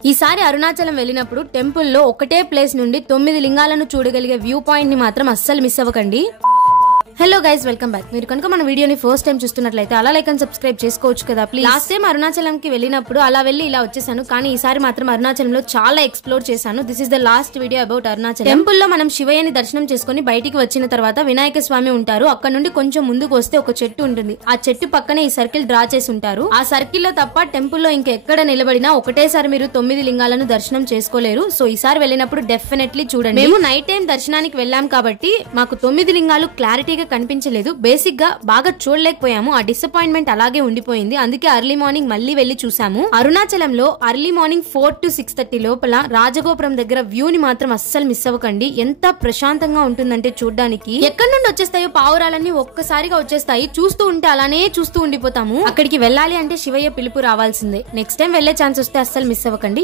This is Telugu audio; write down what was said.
ఈసారి అరుణాచలం వెళ్ళినప్పుడు టెంపుల్లో ఒకటే ప్లేస్ నుండి 9 లింగాలను చూడగలిగే వ్యూ పాయింట్ ని మాత్రం అస్సలు మిస్ అవ్వకండి. Hello guys, welcome back. మీరు కనుక మన వీడియోని ఫస్ట్ టైం చూస్తున్నట్లయితే అలా లైక్ అండ్ సబ్స్క్రైబ్ చేసుకోవచ్చు కదా ప్లీజ్. లాస్ట్ టైం అరుణాచలంకి వెళ్ళినప్పుడు అలా వెళ్ళి ఇలా వచ్చేసాను, కానీ ఈసారి మాత్రం అరుణాచలంలో చాలా ఎక్స్ప్లోర్ చేశాను. This is the last video about Arunachalam. Temple లో మనం శివయ్యని దర్శనం చేసుకుని బయటికి వచ్చిన తర్వాత వినాయక స్వామి ఉంటారు. అక్కడ నుండి కొంచెం ముందుకు వస్తే ఒక చెట్టు ఉంటుంది. ఆ చెట్టు పక్కనే ఈ సర్కిల్ డ్రా చేసి ఉంటారు. ఆ సర్కిల్ లో తప్ప టెంపుల్ లో ఇంకెక్కడ నిలబడినా ఒకటేసారి మీరు 9 లింగాలను దర్శనం చేసుకోలేరు. సో ఈసారి వెళ్ళినప్పుడు డెఫినెట్లీ చూడండి. మేము నైట్ టైం దర్శనానికి వెళ్ళాం కాబట్టి మాకు 9 లింగాలు క్లారిటీగా కనిపించలేదు. బేసిక్ గా బాగా చూడలేకపోయాము. ఆ డిసప్పాయింట్మెంట్ అలాగే ఉండిపోయింది. అందుకే అర్లీ మార్నింగ్ మళ్ళీ వెళ్లి చూసాము. అరుణాచలంలో అర్లీ మార్నింగ్ 4 to 6:30 లోపల రాజగోపురం దగ్గర వ్యూ ని మాత్రం అస్సలు మిస్ అవ్వకండి. ఎంత ప్రశాంతంగా ఉంటుందంటే చూడడానికి. ఎక్కడి నుండి వచ్చేస్తాయో పావురాలన్నీ ఒక్కసారిగా వచ్చేస్తాయి. చూస్తూ ఉంటే అలానే చూస్తూ ఉండిపోతాము. అక్కడికి వెళ్ళాలి అంటే శివయ్య పిలుపు రావాల్సిందే. నెక్స్ట్ టైం వెళ్లే ఛాన్స్ వస్తే అస్సలు మిస్ అవ్వకండి.